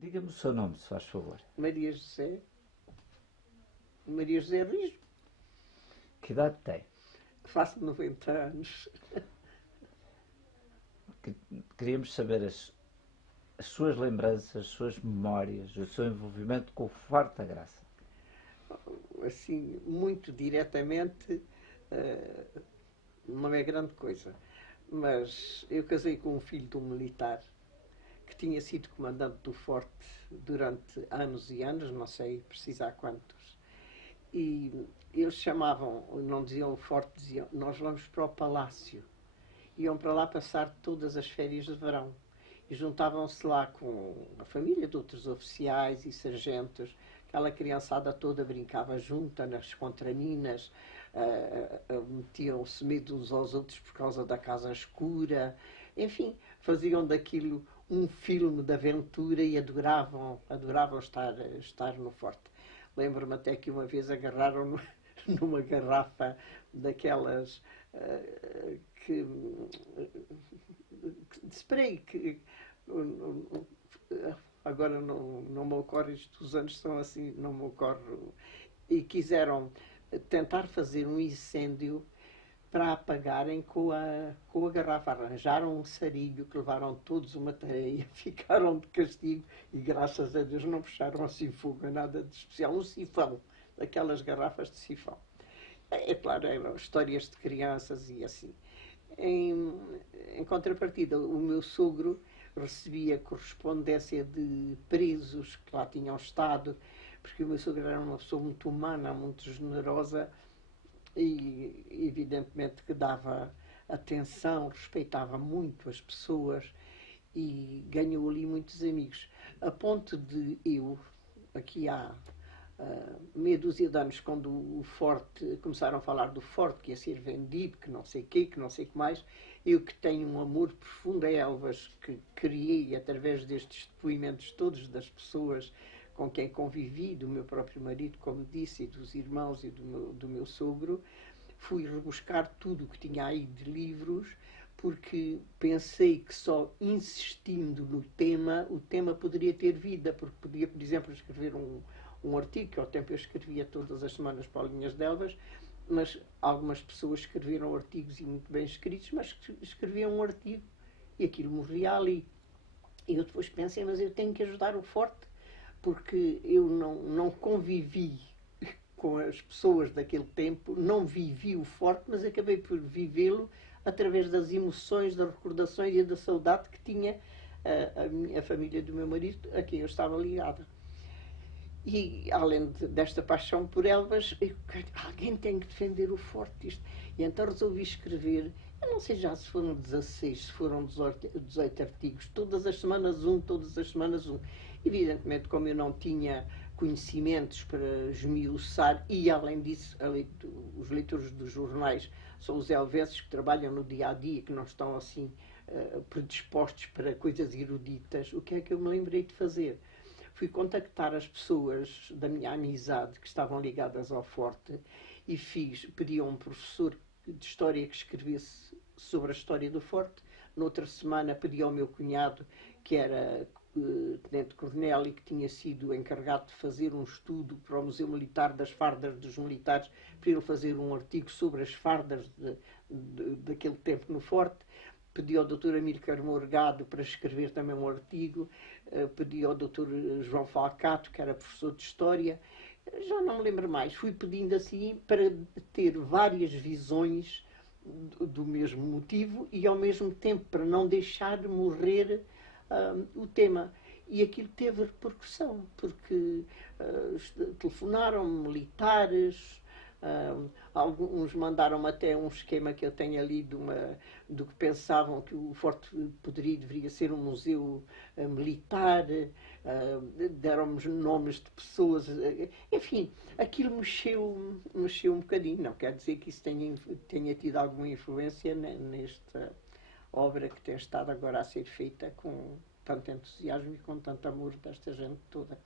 Diga-me o seu nome, se faz favor. Maria José. Maria José Rijo. Que idade tem? Faço 90 anos. Queríamos saber as suas lembranças, as suas memórias, o seu envolvimento com o Forte da Graça. Assim, muito diretamente, não é grande coisa. Mas eu casei com um filho de um militar que tinha sido comandante do Forte durante anos e anos, não sei precisar quantos. E eles chamavam, não diziam o Forte, diziam: nós vamos para o Palácio. Iam para lá passar todas as férias de verão. E juntavam-se lá com a família de outros oficiais e sargentos. Aquela criançada toda brincava junta nas contraninas, metiam-se medo uns aos outros por causa da casa escura. Enfim, faziam daquilo um filme de aventura e adoravam estar no Forte. Lembro-me até que uma vez agarraram numa garrafa daquelas de spray que agora não me ocorre, os anos são assim, não me ocorre, e quiseram tentar fazer um incêndio para apagarem com a garrafa. Arranjaram um sarilho que levaram todos uma tareia, ficaram de castigo e graças a Deus não puxaram assim fogo a nada de especial. Um sifão, daquelas garrafas de sifão. É claro, eram histórias de crianças e assim. Em contrapartida, o meu sogro recebia correspondência de presos que lá tinham estado, porque o meu sogro era uma pessoa muito humana, muito generosa e evidentemente que dava atenção, respeitava muito as pessoas e ganhou ali muitos amigos. A ponto de eu, aqui há meia dúzia de anos, quando o Forte, começaram a falar do Forte, que ia ser vendido, que não sei o quê, que não sei o que mais, eu que tenho um amor profundo a Elvas, que criei através destes depoimentos todos das pessoas com quem convivi, do meu próprio marido, como disse, e dos irmãos e do meu sogro, fui rebuscar tudo o que tinha aí de livros, porque pensei que só insistindo no tema, o tema poderia ter vida, porque podia, por exemplo, escrever um artigo, que ao tempo eu escrevia todas as semanas para Linhas de Elvas, mas algumas pessoas escreveram artigos e muito bem escritos, mas escreviam um artigo e aquilo morria ali. E eu depois pensei, mas eu tenho que ajudar o Forte, porque eu não convivi com as pessoas daquele tempo, não vivi o Forte, mas acabei por vivê-lo através das emoções, das recordações e da saudade que tinha a família do meu marido, a quem eu estava ligada. E além desta paixão por Elvas, alguém tem que defender o Forte. E então resolvi escrever, eu não sei já se foram 16, se foram 18 artigos, todas as semanas um. Evidentemente, como eu não tinha conhecimentos para esmiuçar, e além disso, os leitores dos jornais são os elvenses que trabalham no dia-a-dia, que não estão assim predispostos para coisas eruditas, o que é que eu me lembrei de fazer? Fui contactar as pessoas da minha amizade que estavam ligadas ao Forte e pedi a um professor de História que escrevesse sobre a história do Forte. Noutra semana pedi ao meu cunhado, que era tenente-coronel e que tinha sido encarregado de fazer um estudo para o Museu Militar das fardas dos militares, para ele fazer um artigo sobre as fardas daquele tempo no Forte. Pedi ao Dr. Amílcar Morgado para escrever também um artigo, pedi ao Dr. João Falcato, que era professor de História, já não me lembro mais. Fui pedindo assim para ter várias visões do mesmo motivo e ao mesmo tempo para não deixar morrer o tema. E aquilo teve repercussão, porque telefonaram militares, Alguns mandaram-me até um esquema que eu tenho ali do que pensavam que o Forte deveria ser um museu militar, deram-me nomes de pessoas, enfim, aquilo mexeu um bocadinho. Não quer dizer que isso tenha tido alguma influência nesta obra que tem estado agora a ser feita com tanto entusiasmo e com tanto amor desta gente toda.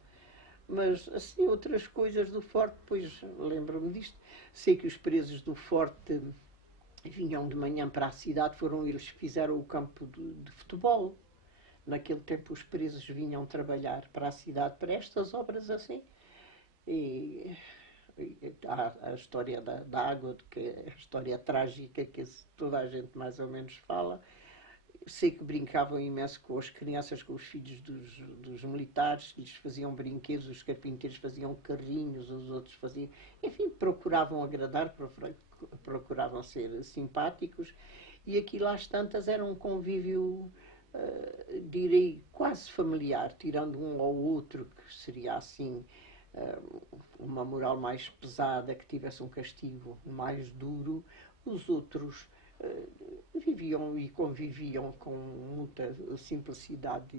Mas, assim, outras coisas do Forte, pois lembro-me disto. Sei que os presos do Forte vinham de manhã para a cidade, foram eles que fizeram o campo de futebol. Naquele tempo os presos vinham trabalhar para a cidade para estas obras assim. E há a história da água, que é a história trágica que toda a gente mais ou menos fala. Sei que brincavam imenso com as crianças, com os filhos dos militares, lhes faziam brinquedos, os carpinteiros faziam carrinhos, os outros faziam... Enfim, procuravam agradar, procuravam ser simpáticos, e aquilo às tantas era um convívio, direi, quase familiar, tirando um ou outro, que seria assim, uma moral mais pesada, que tivesse um castigo mais duro. Os outros viviam e conviviam com muita simplicidade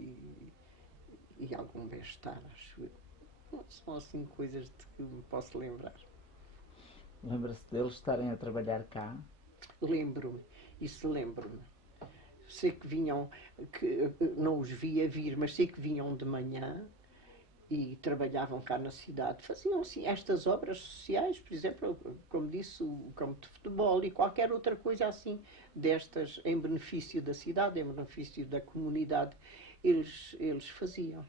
e algum bem-estar, acho eu. São assim coisas de que me posso lembrar. Lembra-se deles estarem a trabalhar cá? Lembro-me, isso lembro-me. Sei que vinham, que não os via vir, mas sei que vinham de manhã e trabalhavam cá na cidade. Faziam assim, estas obras sociais, por exemplo, como disse, o campo de futebol e qualquer outra coisa assim, destas em benefício da cidade, em benefício da comunidade, eles faziam.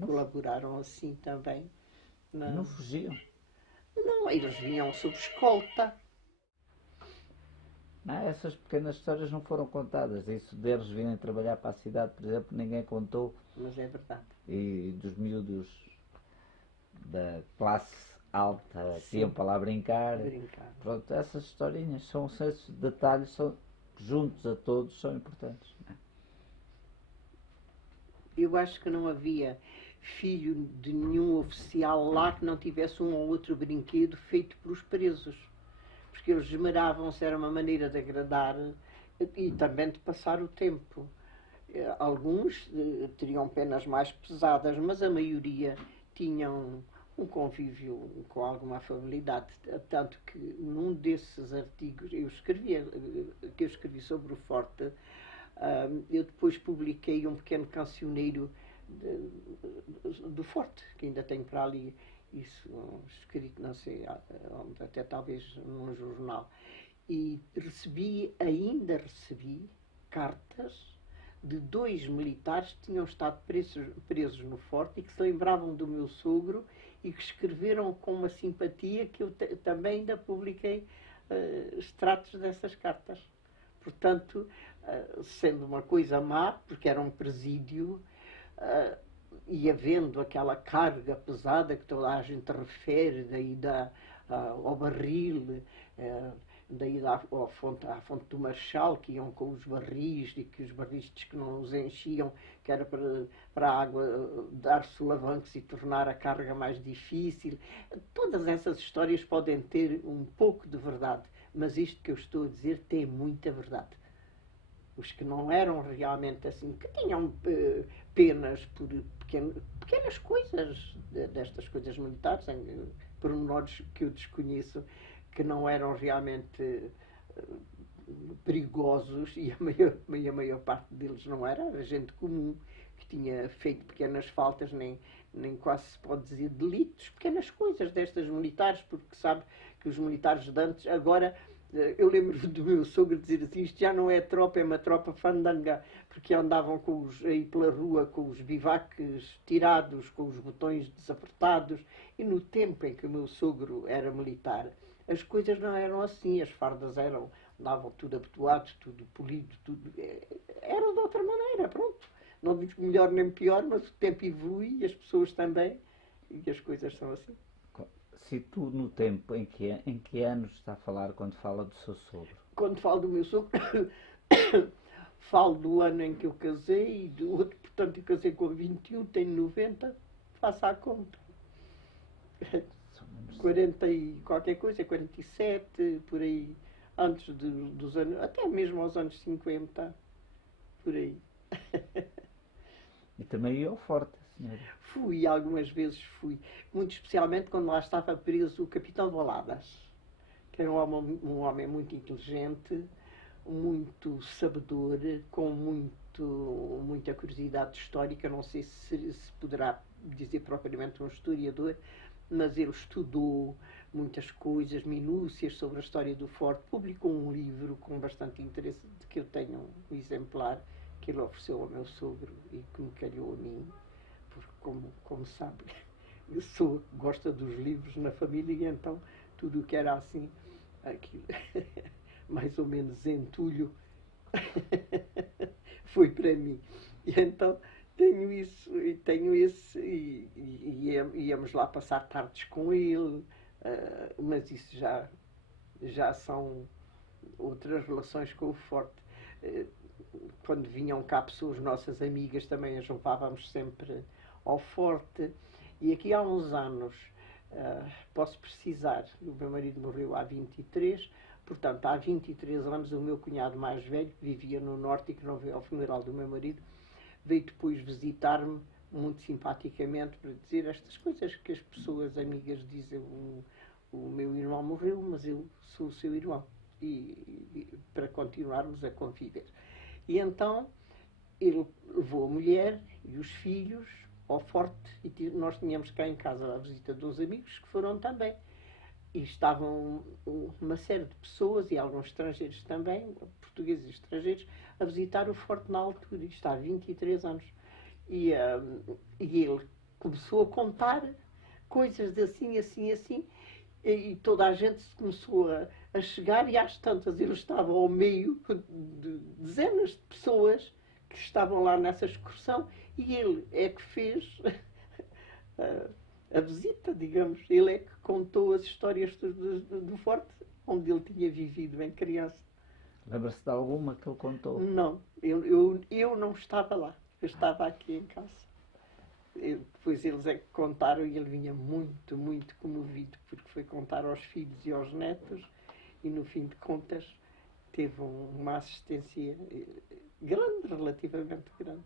Colaboraram assim também. Não fugiam? Não, eles vinham sob escolta. Não, essas pequenas histórias não foram contadas. Isso deles virem trabalhar para a cidade, por exemplo, ninguém contou. Mas é verdade. E dos miúdos da classe alta que iam para lá brincar. Pronto, essas historinhas são esses detalhes, juntos a todos, são importantes. Não é? Eu acho que não havia filho de nenhum oficial lá que não tivesse um ou outro brinquedo feito pelos presos. Porque eles esmeravam-se, era uma maneira de agradar e também de passar o tempo. Alguns teriam penas mais pesadas, mas a maioria tinham um convívio com alguma afabilidade. Tanto que num desses artigos que eu escrevi sobre o Forte, eu depois publiquei um pequeno cancioneiro do Forte, que ainda tenho para ali isso escrito, não sei onde, até talvez num jornal. E ainda recebi cartas de 2 militares que tinham estado presos no Forte e que se lembravam do meu sogro e que escreveram com uma simpatia que eu também ainda publiquei extratos dessas cartas. Portanto, sendo uma coisa má, porque era um presídio, e havendo aquela carga pesada que toda a gente refere, daí ao barril, daí à fonte do Marchal, que iam com os barris e que os barris que não os enchiam, que era para a água dar solavancos e tornar a carga mais difícil. Todas essas histórias podem ter um pouco de verdade, mas isto que eu estou a dizer tem muita verdade. Os que não eram realmente assim, que tinham penas por pequenas coisas, destas coisas militares, pormenores que eu desconheço, que não eram realmente perigosos, e a maior parte deles não era gente comum, que tinha feito pequenas faltas, nem quase se pode dizer delitos, pequenas coisas destas militares, porque sabe que os militares de antes, agora, eu lembro do meu sogro dizer assim, isto já não é tropa, é uma tropa fandanga, porque andavam aí pela rua com os bivaques tirados, com os botões desapertados, e no tempo em que o meu sogro era militar, as coisas não eram assim, as fardas andavam tudo abotoado, tudo polido, tudo, era de outra maneira, pronto. Não digo melhor nem pior, mas o tempo evolui e as pessoas também, e as coisas são assim. Situa no tempo em que anos está a falar quando fala do seu sogro? Quando falo do meu sogro, falo do ano em que eu casei e do outro, portanto eu casei com 21, tenho 90, faça a conta. São 40 e qualquer coisa, 47, por aí, antes dos anos, até mesmo aos anos 50, por aí. E também ia ao Forte, senhora? Fui, algumas vezes fui, muito especialmente quando lá estava preso o Capitão Valadas, que era um homem muito inteligente, muito sabedor, com muita curiosidade histórica. Não sei se poderá dizer propriamente um historiador, mas ele estudou muitas coisas, minúcias sobre a história do Forte, publicou um livro com bastante interesse, de que eu tenho um exemplar, que ele ofereceu ao meu sogro e que me calhou a mim, porque como sabe, eu gosta dos livros na família, e então tudo o que era assim, aquilo, mais ou menos entulho, foi para mim. E então tenho isso, e tenho esse, íamos lá passar tardes com ele, mas isso já são outras relações com o Forte. Quando vinham cá pessoas nossas amigas, também as levávamos sempre ao Forte. E aqui há uns anos, posso precisar, o meu marido morreu há 23, portanto, há 23 anos, o meu cunhado mais velho, que vivia no Norte e que não veio ao funeral do meu marido, veio depois visitar-me, muito simpaticamente, para dizer estas coisas que as pessoas amigas dizem: o meu irmão morreu, mas eu sou o seu irmão, e para continuarmos a conviver. E então ele levou a mulher e os filhos ao Forte, e nós tínhamos cá em casa a visita de uns amigos que foram também. E estavam uma série de pessoas, e alguns estrangeiros também, portugueses e estrangeiros, a visitar o Forte na altura. Isto há 23 anos. E ele começou a contar coisas de assim, assim, assim, e toda a gente começou a chegar, e às tantas ele estava ao meio de dezenas de pessoas que estavam lá nessa excursão, e ele é que fez a visita, digamos. Ele é que contou as histórias do Forte, onde ele tinha vivido em criança. Lembra-se de alguma que ele contou? Não, eu não estava lá. Eu estava aqui em casa. Depois eles é que contaram, e ele vinha muito, muito comovido, porque foi contar aos filhos e aos netos, e no fim de contas teve uma assistência grande, relativamente grande.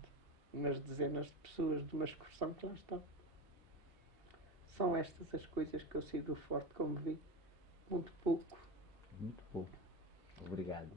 Umas dezenas de pessoas de uma excursão que lá estão. São estas as coisas que eu sei do Forte, como vi. Muito pouco. Muito pouco. Obrigado.